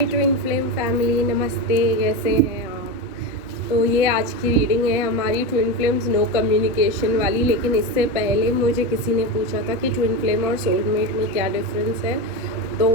Twin flame family, नमस्ते। कैसे हैं आप? तो ये आज की रीडिंग है हमारी ट्विन फ्लेम्स नो कम्युनिकेशन वाली। लेकिन इससे पहले मुझे किसी ने पूछा था कि ट्विन फ्लेम और सोलमेट में क्या डिफरेंस है, तो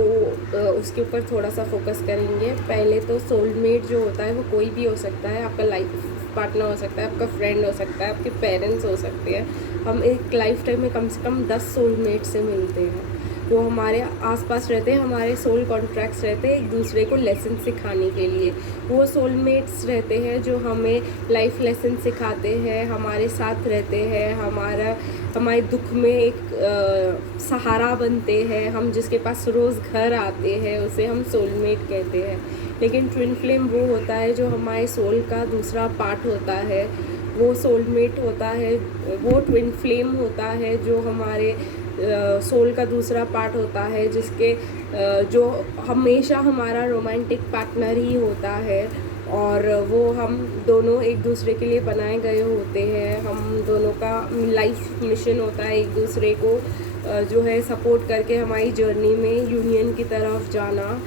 उसके ऊपर थोड़ा सा फोकस करेंगे। पहले तो सोलमेट जो होता है वो कोई भी हो सकता है। आपका लाइफ पार्टनर हो सकता है, आपका फ्रेंड हो सकता है, आपके पेरेंट्स हो सकते हैं। हम एक लाइफ टाइम में कम से कम 10 सोलमेट से मिलते हैं। वो हमारे आसपास रहते हैं, हमारे सोल कॉन्ट्रैक्ट्स रहते हैं एक दूसरे को लेसन सिखाने के लिए। वो सोलमेट्स रहते हैं जो हमें लाइफ लेसन सिखाते हैं, हमारे साथ रहते हैं, हमारे दुख में एक सहारा बनते हैं। हम जिसके पास रोज़ घर आते हैं उसे हम सोलमेट कहते हैं। लेकिन ट्विन फ्लेम वो होता है जो हमारे सोल का दूसरा पार्ट होता है। वो सोलमेट होता है, वो ट्विन फ्लेम होता है जो हमारे सोल का दूसरा पार्ट होता है, जिसके जो हमेशा हमारा रोमांटिक पार्टनर ही होता है। और वो हम दोनों एक दूसरे के लिए बनाए गए होते हैं। हम दोनों का लाइफ मिशन होता है एक दूसरे को जो है सपोर्ट करके हमारी जर्नी में यूनियन की तरफ जाना।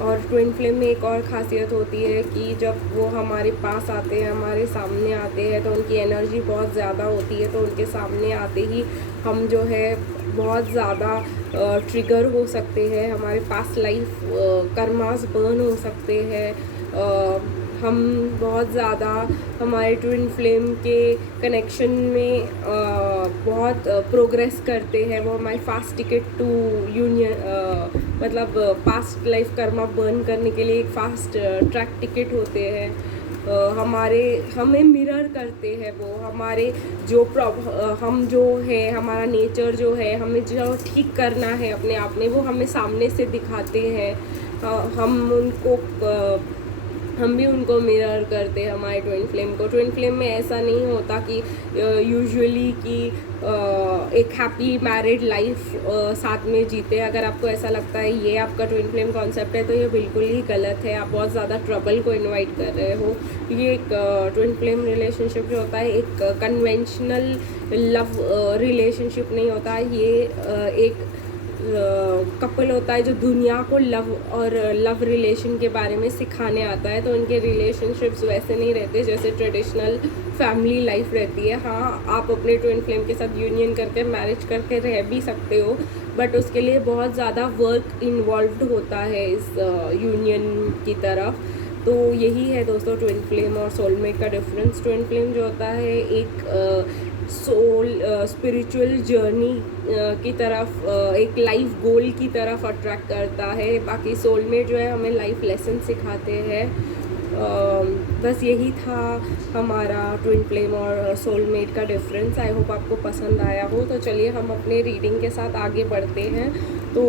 और ट्विन फ्लेम में एक और ख़ासियत होती है कि जब वो हमारे पास आते हैं, हमारे सामने आते हैं, तो उनकी एनर्जी बहुत ज़्यादा होती है। तो उनके सामने आते ही हम जो है बहुत ज़्यादा ट्रिगर हो सकते हैं। हमारे पास लाइफ कर्मास बर्न हो सकते हैं। हम बहुत ज़्यादा हमारे ट्विन फ्लेम के कनेक्शन में बहुत प्रोग्रेस करते हैं। वो हमारी फास्ट टिकट टू यूनियन मतलब पास्ट लाइफ कर्मा बर्न करने के लिए एक फास्ट ट्रैक टिकट होते हैं। हमें मिरर करते हैं। वो हमारे हम जो है, हमारा नेचर जो है, हमें जो ठीक करना है अपने आप में, वो हमें सामने से दिखाते हैं। हम भी उनको मिरर करते हैं हमारे ट्विन फ्लेम को। ट्विन फ्लेम में ऐसा नहीं होता कि यूजुअली कि एक हैप्पी मैरिड लाइफ साथ में जीते। अगर आपको ऐसा लगता है ये आपका ट्विन फ्लेम कॉन्सेप्ट है तो ये बिल्कुल ही गलत है। आप बहुत ज़्यादा ट्रबल को इनवाइट कर रहे हो। ये एक ट्विन फ्लेम रिलेशनशिप जो होता है एक कन्वेंशनल लव रिलेशनशिप नहीं होता। ये एक कपल होता है जो दुनिया को लव रिलेशन के बारे में सिखाने आता है। तो उनके रिलेशनशिप्स वैसे नहीं रहते जैसे ट्रेडिशनल फैमिली लाइफ रहती है। हाँ, आप अपने ट्विन फ्लेम के साथ यूनियन करके मैरिज करके रह भी सकते हो, बट उसके लिए बहुत ज़्यादा वर्क इन्वॉल्व्ड होता है इस यूनियन की तरफ। तो यही है दोस्तों ट्विन फ्लेम और सोलमेट का डिफरेंस। ट्विन फ्लेम जो होता है एक स्पिरिचुअल जर्नी की तरफ, एक लाइफ गोल की तरफ अट्रैक्ट करता है। बाकी सोलमेट जो है हमें लाइफ लेसन सिखाते हैं। बस यही था हमारा ट्विन फ्लेम और सोलमेट का डिफरेंस। आई होप आपको पसंद आया हो। तो चलिए हम अपने रीडिंग के साथ आगे बढ़ते हैं। तो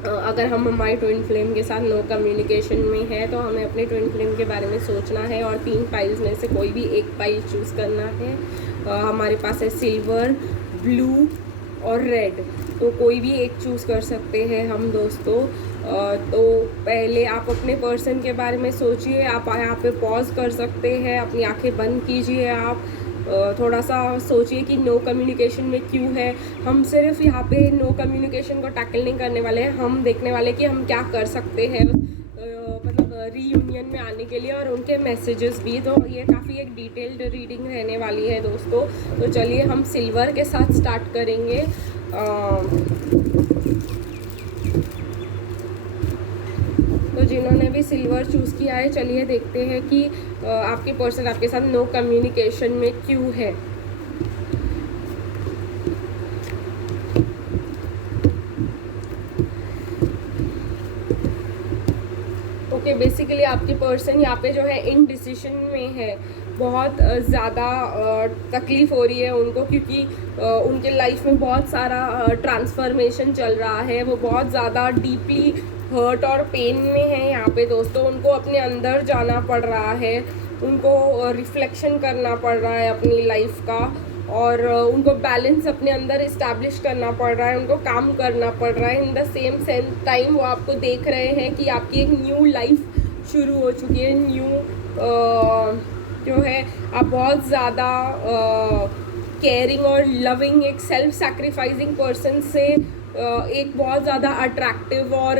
अगर हम हमारे ट्विन फ्लेम के साथ नो कम्युनिकेशन में है तो हमें अपने ट्विन फ्लेम के बारे में सोचना है और 3 पाइल्स में से कोई भी एक पाइल चूज़ करना है। हमारे पास है सिल्वर, ब्लू और रेड। तो कोई भी एक चूज़ कर सकते हैं हम दोस्तों। तो पहले आप अपने पर्सन के बारे में सोचिए। आप यहाँ पे पॉज कर सकते हैं, अपनी आंखें बंद कीजिए। आप थोड़ा सा सोचिए कि नो कम्युनिकेशन में क्यों है। हम सिर्फ यहाँ पे नो कम्युनिकेशन को टैकल नहीं करने वाले हैं, हम देखने वाले कि हम क्या कर सकते हैं मतलब रीयूनियन में आने के लिए, और उनके मैसेजेस भी। तो ये काफ़ी एक डिटेल्ड रीडिंग रहने वाली है दोस्तों। तो चलिए हम सिल्वर के साथ स्टार्ट करेंगे। तो जिन्होंने भी सिल्वर चूज़ किया है, चलिए देखते हैं कि आपके पर्सन आपके साथ नो कम्युनिकेशन में क्यों है। ओके, बेसिकली आपके पर्सन यहाँ पे जो है इनडिसिशन में है। बहुत ज़्यादा तकलीफ़ हो रही है उनको, क्योंकि उनके लाइफ में बहुत सारा ट्रांसफॉर्मेशन चल रहा है। वो बहुत ज़्यादा डीपली हर्ट और पेन में है यहाँ पे दोस्तों। उनको अपने अंदर जाना पड़ रहा है, उनको रिफ्लेक्शन करना पड़ रहा है अपनी लाइफ का, और उनको बैलेंस अपने अंदर इस्टेब्लिश करना पड़ रहा है, उनको काम करना पड़ रहा है। इन द सेम टाइम वो आपको देख रहे हैं कि आपकी एक न्यू लाइफ शुरू हो चुकी है। जो है आप बहुत ज़्यादा केयरिंग और लविंग, एक सेल्फ सैक्रिफाइसिंग पर्सन से एक बहुत ज़्यादा अट्रैक्टिव और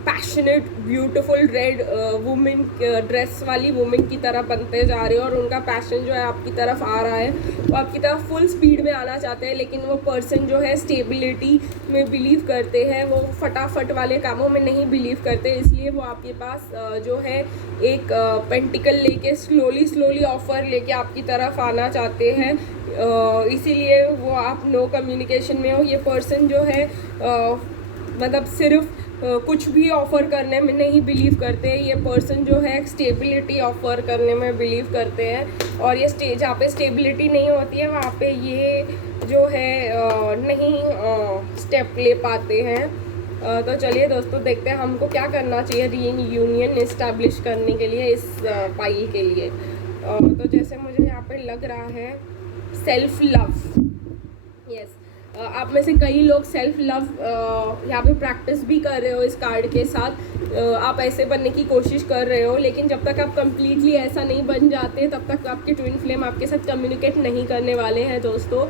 passionate beautiful red women dress वाली वुमेन की तरह बनते जा रहे हो और उनका पैशन जो है आपकी तरफ आ रहा है, वो आपकी तरफ फुल स्पीड में आना चाहते हैं, लेकिन वो पर्सन जो है स्टेबिलिटी में बिलीव करते हैं, वो फटाफट वाले कामों में नहीं बिलीव करते, इसलिए वो आपके पास जो है एक पेंटिकल लेके स्लोली ऑफर लेके आपकी तरफ आना चाहते हैं, इसीलिए वो आप नो कम्युनिकेशन में हो। ये पर्सन जो है मतलब सिर्फ कुछ भी ऑफ़र करने में नहीं बिलीव करते हैं, ये पर्सन जो है स्टेबिलिटी ऑफ़र करने में बिलीव करते हैं, और ये जहाँ पे स्टेबिलिटी नहीं होती है वहाँ पे ये जो है नहीं स्टेप ले पाते हैं। तो चलिए दोस्तों देखते हैं हमको क्या करना चाहिए रीयूनियन इस्टेब्लिश करने के लिए इस पाइल के लिए। तो जैसे मुझे यहाँ पे लग रहा है सेल्फ लव, यस, आप में से कई लोग सेल्फ लव यहाँ पे प्रैक्टिस भी कर रहे हो इस कार्ड के साथ, आप ऐसे बनने की कोशिश कर रहे हो, लेकिन जब तक आप कम्प्लीटली ऐसा नहीं बन जाते तब तक आपके ट्विन फ्लेम आपके साथ कम्युनिकेट नहीं करने वाले हैं दोस्तों।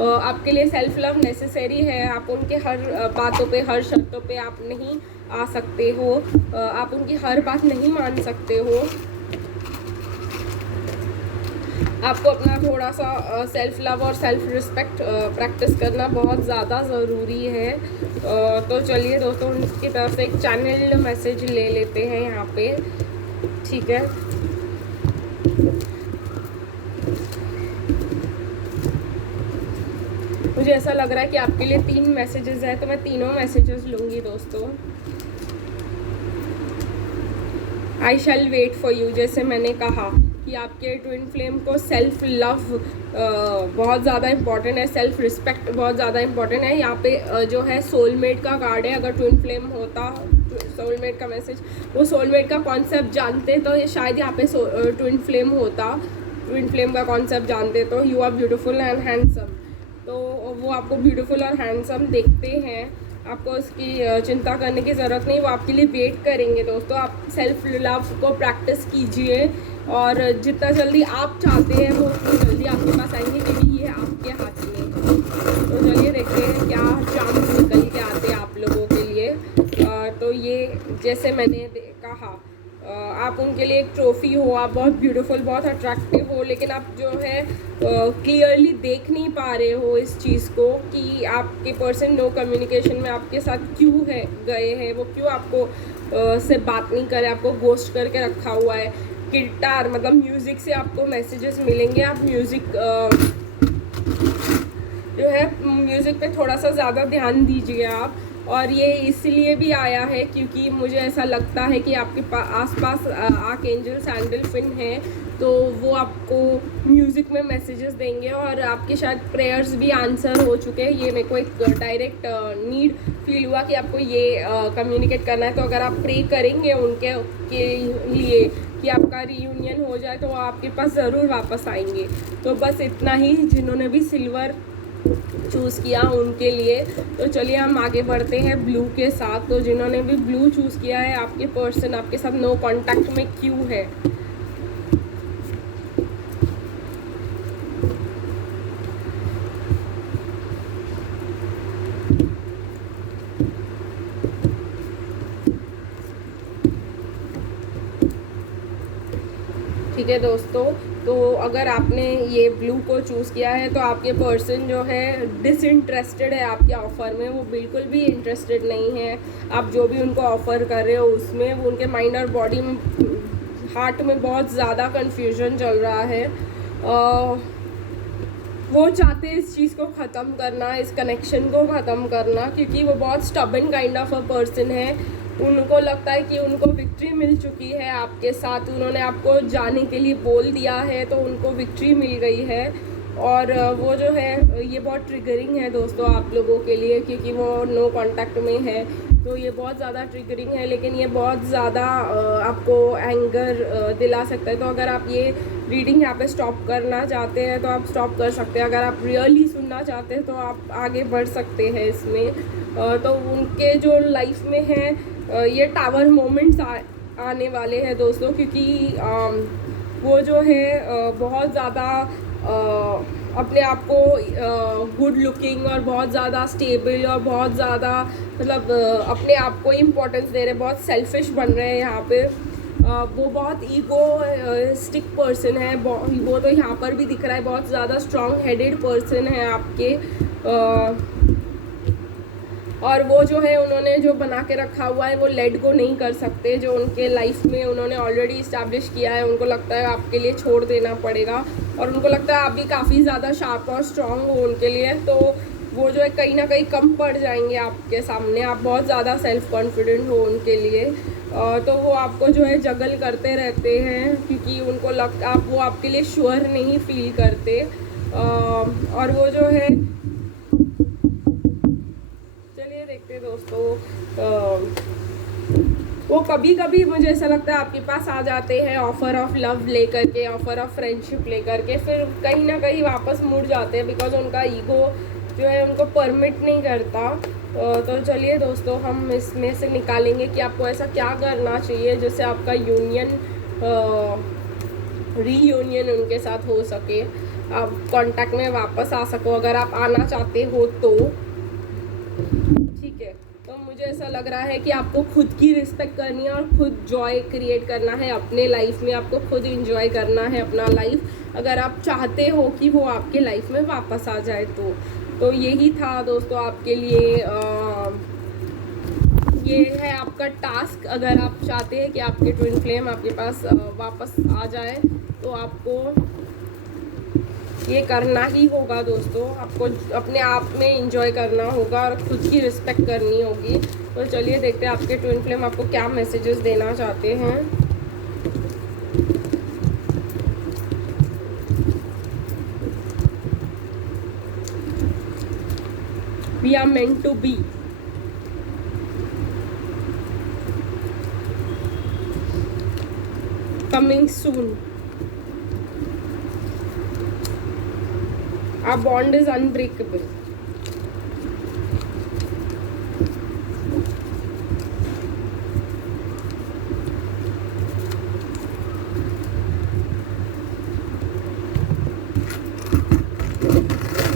आपके लिए सेल्फ लव नेसेसरी है, आप उनके हर बातों पे हर शर्तों पे आप नहीं आ सकते हो, आप उनकी हर बात नहीं मान सकते हो, आपको अपना थोड़ा सा सेल्फ लव और सेल्फ रिस्पेक्ट प्रैक्टिस करना बहुत ज़्यादा ज़रूरी है। तो चलिए दोस्तों उनकी तरफ से एक चैनल मैसेज ले लेते हैं यहाँ पे, ठीक है। मुझे ऐसा लग रहा है कि आपके लिए 3 मैसेजेस हैं, तो मैं तीनों मैसेजेस लूँगी दोस्तों। आई शैल वेट फॉर यू, जैसे मैंने कहा कि आपके ट्विन फ्लेम को सेल्फ लव बहुत ज़्यादा इम्पॉर्टेंट है, सेल्फ रिस्पेक्ट बहुत ज़्यादा इम्पॉर्टेंट है। यहाँ पे जो है सोलमेट का कार्ड है, अगर ट्विन फ्लेम होता सोलमेट का मैसेज, वो सोलमेट का कॉन्सेप्ट जानते तो ये शायद यहाँ पे ट्विन फ्लेम होता, ट्विन फ्लेम का कॉन्सेप्ट जानते तो you are beautiful and handsome, तो वो आपको ब्यूटीफुल और हैंडसम देखते हैं, आपको उसकी चिंता करने की ज़रूरत नहीं, वो आपके लिए वेट करेंगे दोस्तों। आप सेल्फ लव को प्रैक्टिस कीजिए और जितना जल्दी आप चाहते हैं वो उतनी जल्दी आपके पास आएंगे, क्योंकि ये आपके हाथ में है। तो चलिए देखते हैं क्या चांस निकल के आते हैं आप लोगों के लिए। तो ये जैसे मैंने कहा आप उनके लिए एक ट्रॉफ़ी हो, आप बहुत ब्यूटीफुल बहुत अट्रैक्टिव हो, लेकिन आप जो है क्लियरली देख नहीं पा रहे हो इस चीज़ को कि आपके पर्सन नो कम्युनिकेशन में आपके साथ क्यों है गए हैं, वो क्यों आपको से बात नहीं करे, आपको गोस्ट करके रखा हुआ है। गिटार मतलब म्यूज़िक से आपको मैसेजेस मिलेंगे, आप म्यूज़िक जो है म्यूज़िक पे थोड़ा सा ज़्यादा ध्यान दीजिए आप। और ये इसलिए भी आया है क्योंकि मुझे ऐसा लगता है कि आपके आसपास आर्कएंजल सैंडलफिन है, तो वो आपको म्यूज़िक में मैसेजेस देंगे और आपके शायद प्रेयर्स भी आंसर हो चुके हैं। ये मेरे को एक डायरेक्ट नीड फील हुआ कि आपको ये कम्युनिकेट करना है, तो अगर आप प्रे करेंगे उनके के लिए कि आपका रीयूनियन हो जाए तो वो आपके पास ज़रूर वापस आएंगे। तो बस इतना ही, जिन्होंने भी सिल्वर चूज़ किया उनके लिए। तो चलिए हम आगे बढ़ते हैं ब्लू के साथ। तो जिन्होंने भी ब्लू चूज़ किया है, आपके पर्सन आपके साथ नो कांटेक्ट में क्यों है? ठीक है दोस्तों, तो अगर आपने ये ब्लू को चूज़ किया है तो आपके पर्सन जो है डिसइंटरेस्टेड है आपके ऑफ़र में, वो बिल्कुल भी इंटरेस्टेड नहीं है आप जो भी उनको ऑफ़र कर रहे हो उसमें। वो उनके माइंड और बॉडी में हार्ट में बहुत ज़्यादा कन्फ्यूजन चल रहा है। वो चाहते हैं इस चीज़ को ख़त्म करना, इस कनेक्शन को ख़त्म करना, क्योंकि वो बहुत stubborn kind of a person है। उनको लगता है कि उनको विक्ट्री मिल चुकी है आपके साथ, उन्होंने आपको जाने के लिए बोल दिया है तो उनको विक्ट्री मिल गई है। और वो जो है ये बहुत ट्रिगरिंग है दोस्तों आप लोगों के लिए, क्योंकि वो नो कांटेक्ट में है, तो ये बहुत ज़्यादा ट्रिगरिंग है, लेकिन ये बहुत ज़्यादा आपको एंगर दिला सकता है। तो अगर आप ये रीडिंग यहाँ पे स्टॉप करना चाहते हैं तो आप स्टॉप कर सकते हैं। अगर आप रियली सुनना चाहते हैं तो आप आगे बढ़ सकते हैं इसमें। तो उनके जो लाइफ में है ये टावर मोमेंट्स आने वाले हैं दोस्तों, क्योंकि वो जो है बहुत ज़्यादा अपने आप को गुड लुकिंग और बहुत ज़्यादा स्टेबल और बहुत ज़्यादा मतलब अपने आप को इम्पोर्टेंस दे रहे हैं, बहुत सेल्फिश बन रहे हैं यहाँ पे। वो बहुत ईगोस्टिक पर्सन है, वो तो यहाँ पर भी दिख रहा है, बहुत ज़्यादा स्ट्रॉन्ग हेडेड पर्सन है आपके। और वो जो है उन्होंने जो बना के रखा हुआ है वो लेट गो नहीं कर सकते, जो उनके लाइफ में उन्होंने ऑलरेडी इस्टेब्लिश किया है, उनको लगता है आपके लिए छोड़ देना पड़ेगा। और उनको लगता है आप भी काफ़ी ज़्यादा शार्प और स्ट्रॉन्ग हो उनके लिए, तो वो जो है कहीं ना कहीं कम पड़ जाएंगे आपके सामने। आप बहुत ज़्यादा सेल्फ कॉन्फिडेंट हो उनके लिए, तो वो आपको जो है जगल करते रहते हैं, क्योंकि उनको लगता वो आपके लिए श्योर नहीं फील करते। और वो जो है, चलिए देखते हैं दोस्तों, वो कभी कभी मुझे ऐसा लगता है आपके पास आ जाते हैं ऑफ़र ऑफ लव लेकर के, ऑफ़र ऑफ फ्रेंडशिप लेकर के, फिर कहीं ना कहीं वापस मुड़ जाते हैं, बिकॉज उनका ईगो जो है उनको परमिट नहीं करता। तो चलिए दोस्तों, हम इसमें से निकालेंगे कि आपको ऐसा क्या करना चाहिए जिससे आपका रीयूनियन उनके साथ हो सके, आप कांटेक्ट में वापस आ सको अगर आप आना चाहते हो तो। ठीक है, तो मुझे ऐसा लग रहा है कि आपको खुद की रिस्पेक्ट करनी है और खुद जॉय क्रिएट करना है अपने लाइफ में, आपको खुद इंजॉय करना है अपना लाइफ, अगर आप चाहते हो कि वो आपके लाइफ में वापस आ जाए तो यही था दोस्तों आपके लिए। ये है आपका टास्क। अगर आप चाहते हैं कि आपके ट्विन फ्लेम आपके पास वापस आ जाए तो आपको ये करना ही होगा दोस्तों, आपको अपने आप में इंजॉय करना होगा और खुद की रिस्पेक्ट करनी होगी। तो चलिए देखते हैं आपके ट्विन फ्लेम आपको क्या मैसेजेस देना चाहते हैं। We are meant to be. Coming soon. Our bond is unbreakable.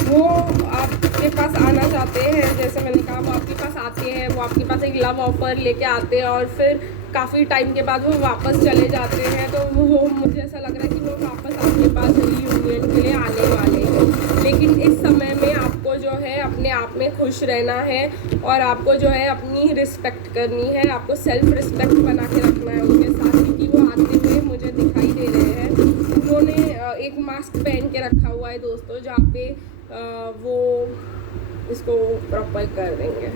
वो आपके पास आना चाहते हैं, जैसे मैंने कहा वो आपके पास आते हैं, वो आपके पास एक लव ऑफर लेके आते हैं और फिर काफ़ी टाइम के बाद वो वापस चले जाते हैं। तो वो मुझे ऐसा लग रहा है कि वो वापस आपके पास रीयूनियन के लिए आने वाले हैं, लेकिन इस समय में आपको जो है अपने आप में खुश रहना है और आपको जो है अपनी रिस्पेक्ट करनी है, आपको सेल्फ रिस्पेक्ट बना के रखना है उनके साथ, क्योंकि वो आते हुए मुझे दिखाई दे रहे हैं। उन्होंने एक मास्क पहन के रखा हुआ है दोस्तों, जहाँ पे वो इसको प्रॉपर कर देंगे,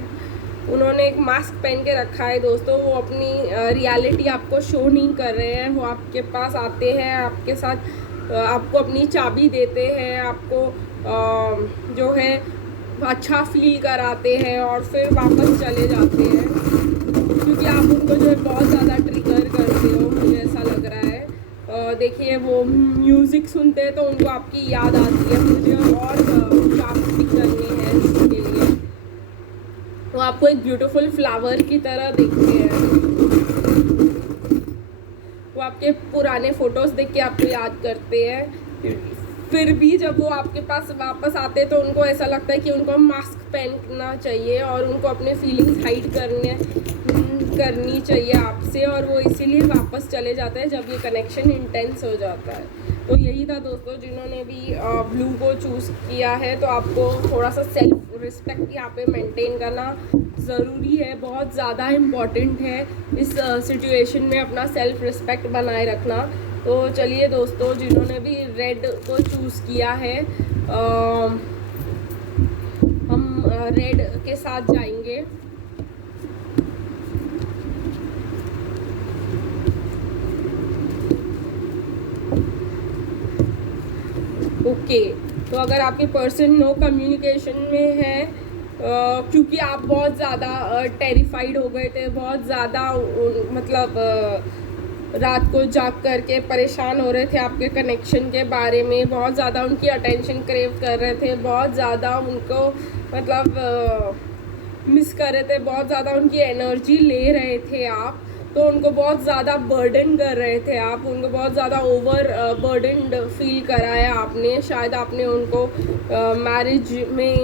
उन्होंने एक मास्क पहन के रखा है दोस्तों। वो अपनी रियलिटी आपको शो नहीं कर रहे हैं, वो आपके पास आते हैं, आपके साथ आपको अपनी चाबी देते हैं, आपको जो है अच्छा फील कराते हैं और फिर वापस चले जाते हैं, क्योंकि आप उनको जो है बहुत ज़्यादा ट्रिगर करते हो, मुझे ऐसा लग रहा है। देखिए वो म्यूज़िक सुनते हैं तो उनको आपकी याद आती है, मुझे और शार्प करनी है इसके लिए। वो आपको एक ब्यूटीफुल फ्लावर की तरह देखते हैं, वो आपके पुराने फ़ोटोज़ देख के आपको याद करते हैं। फिर भी जब वो आपके पास वापस आते हैं तो उनको ऐसा लगता है कि उनको मास्क पहनना चाहिए और उनको अपने फीलिंग्स हाइड करनी चाहिए आपसे, और वो इसीलिए वापस चले जाते हैं जब ये कनेक्शन इंटेंस हो जाता है। तो यही था दोस्तों, जिन्होंने भी ब्लू को चूज़ किया है तो आपको थोड़ा सा सेल्फ रिस्पेक्ट यहाँ पे मेंटेन करना ज़रूरी है, बहुत ज़्यादा इम्पॉर्टेंट है इस सिचुएशन में अपना सेल्फ रिस्पेक्ट बनाए रखना। तो चलिए दोस्तों, जिन्होंने भी रेड को चूज़ किया है हम रेड के साथ जाएंगे। ओके, तो अगर आपके पर्सन नो कम्युनिकेशन में है, क्योंकि आप बहुत ज़्यादा टेरिफाइड हो गए थे, बहुत ज़्यादा मतलब रात को जाग करके परेशान हो रहे थे आपके कनेक्शन के बारे में, बहुत ज़्यादा उनकी अटेंशन क्रेव कर रहे थे, बहुत ज़्यादा उनको मतलब मिस कर रहे थे, बहुत ज़्यादा उनकी एनर्जी ले रहे थे आप। तो उनको बहुत ज़्यादा बर्डन कर रहे थे आप, उनको बहुत ज़्यादा ओवर बर्डनड फील कराया आपने। शायद आपने उनको मैरिज में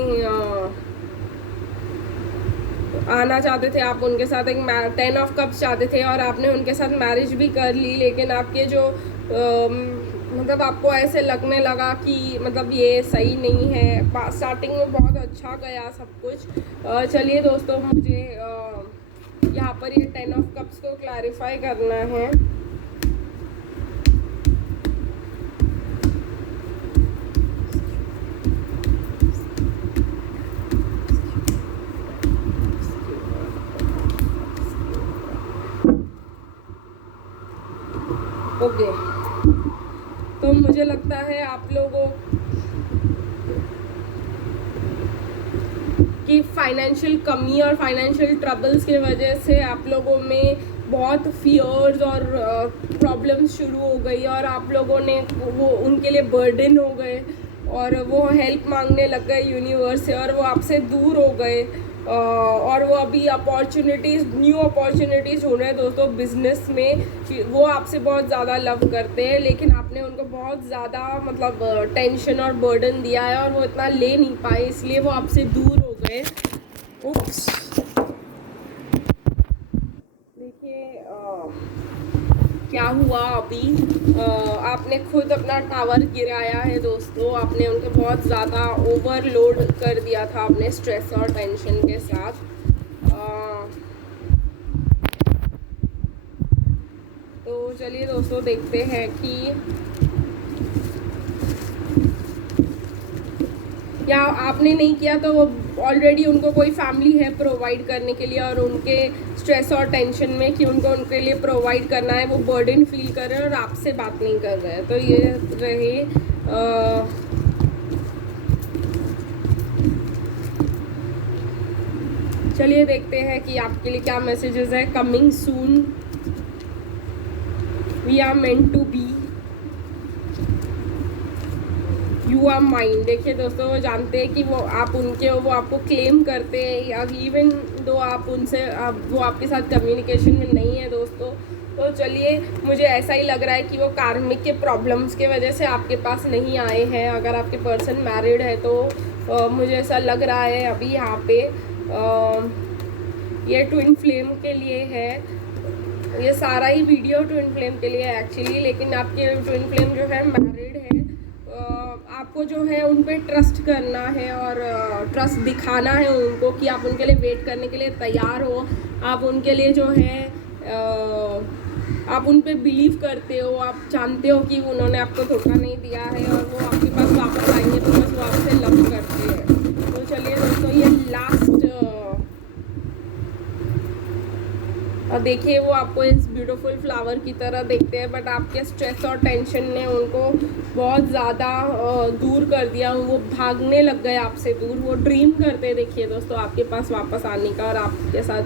आना चाहते थे, आप उनके साथ एक 10 ऑफ कप्स चाहते थे और आपने उनके साथ मैरिज भी कर ली, लेकिन आपके जो मतलब आपको ऐसे लगने लगा कि मतलब ये सही नहीं है। स्टार्टिंग में बहुत अच्छा गया सब कुछ। चलिए दोस्तों, मुझे यहाँ पर ये 10 ऑफ कप्स को क्लैरिफाई करना है। ओके, तो मुझे लगता है आप लोगों की फाइनेंशियल कमी और फाइनेंशियल ट्रबल्स की वजह से आप लोगों में बहुत फियर्स और प्रॉब्लम्स शुरू हो गई और आप लोगों ने वो उनके लिए बर्डन हो गए और वो हेल्प मांगने लग गए यूनिवर्स से और वो आपसे दूर हो गए। और वो अभी अपॉर्चुनिटीज़, न्यू अपॉर्चुनिटीज़ ढूंढ रहे हैं दोस्तों बिजनेस में। वो आपसे बहुत ज़्यादा लव करते हैं, लेकिन आपने उनको बहुत ज़्यादा मतलब टेंशन और बर्डन दिया है और वो इतना ले नहीं पाए, इसलिए वो आपसे दूर हो गए। उप्स, देखिए क्या हुआ अभी। आपने खुद अपना टावर गिराया है दोस्तों। आपने उनको बहुत ज़्यादा ओवरलोड कर दिया था अपने स्ट्रेस और टेंशन के साथ। तो चलिए दोस्तों, देखते हैं कि या आपने नहीं किया तो वो ऑलरेडी उनको कोई फैमिली है प्रोवाइड करने के लिए और उनके स्ट्रेस और टेंशन में कि उनको उनके लिए प्रोवाइड करना है, वो बर्डन फील कर रहे हैं और आपसे बात नहीं कर रहे हैं। तो ये रहे चलिए देखते हैं कि आपके लिए क्या मैसेजेस है। Coming soon, we are meant to be, you are mind. देखिए दोस्तों, वो जानते हैं कि वो आप उनके हो, वो आपको क्लेम करते हैं या इवन दो आप उनसे वो आपके साथ कम्युनिकेशन में नहीं है दोस्तों। तो चलिए, मुझे ऐसा ही लग रहा है कि वो कार्मिक के प्रॉब्लम्स के वजह से आपके पास नहीं आए हैं। अगर आपके पर्सन मैरिड है तो मुझे ऐसा लग रहा है अभी यहाँ पे ये ट्विन फ्लेम के लिए है। ये सारा ही वीडियो ट्विन फ्लेम के लिए है एक्चुअली, लेकिन आपके ट्विन फ्लेम जो है मैरिड है। आपको जो है उन पे ट्रस्ट करना है और ट्रस्ट दिखाना है उनको कि आप उनके लिए वेट करने के लिए तैयार हो। आप उनके लिए जो है आप उन पे बिलीव करते हो, आप जानते हो कि उन्होंने आपको धोखा नहीं दिया है और वो आपके पास वापस आएंगे तो बस वो आपसे लव करते हैं। तो चलिए दोस्तों, ये लास्ट और देखिए, वो आपको इस ब्यूटीफुल फ्लावर की तरह देखते हैं, बट आपके स्ट्रेस और टेंशन ने उनको बहुत ज़्यादा दूर कर दिया। वो भागने लग गए आपसे दूर। वो ड्रीम करते हैं, देखिए दोस्तों, आपके पास वापस आने का और आपके साथ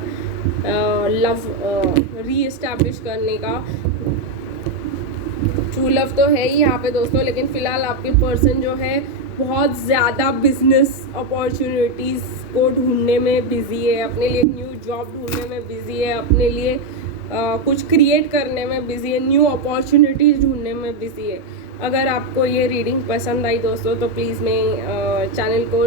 लव री एस्टैब्लिश करने का। ट्रू लव तो है ही यहाँ पे दोस्तों, लेकिन फ़िलहाल आपके पर्सन जो है बहुत ज़्यादा बिजनेस अपॉर्चुनिटीज़ को ढूंढने में बिज़ी है, अपने लिए न्यू जॉब ढूंढने में बिज़ी है, अपने लिए कुछ क्रिएट करने में बिज़ी है, न्यू अपॉर्चुनिटीज़ ढूंढने में बिज़ी है। अगर आपको ये रीडिंग पसंद आई दोस्तों तो प्लीज़ मेरे चैनल को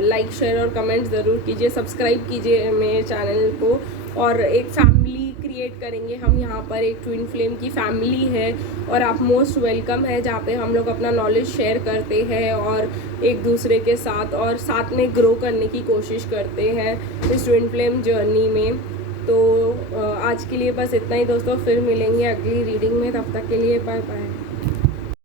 लाइक, शेयर और कमेंट ज़रूर कीजिए, सब्सक्राइब कीजिए मेरे चैनल को। और एक फैमिली क्रिएट करेंगे हम यहाँ पर, एक ट्विन फ्लेम की फैमिली है और आप मोस्ट वेलकम है, जहाँ पे हम लोग अपना नॉलेज शेयर करते हैं और एक दूसरे के साथ और साथ में ग्रो करने की कोशिश करते हैं इस ट्विन फ्लेम जर्नी में। तो आज के लिए बस इतना ही दोस्तों, फिर मिलेंगे अगली रीडिंग में। तब तक के लिए बाय बाय।